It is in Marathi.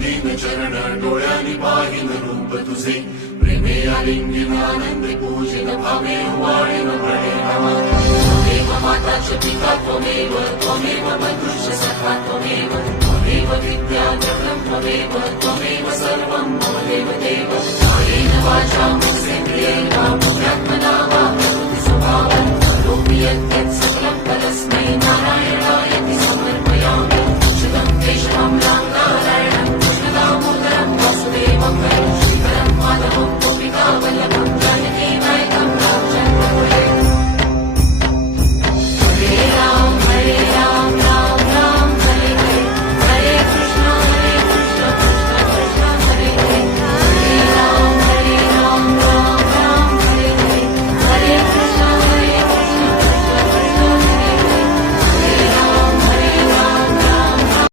दीन चरण डोळ्यांनी पाहिन रूप तुझे प्रेमे आलिंगन आनंद पूजिन भावे वाळीन प्रणेमा त्वमेव माता च पिता त्वमेव त्वमेव बन्धुश्च सखा त्वमेव त्वमेव विद्या जगं त्वमेव त्वमेव सर्वं मम देवदेव कायेन वाचा मनसेन्द्रियेण वा बुद्ध्यात्मना वा प्रकृतिस्वभावं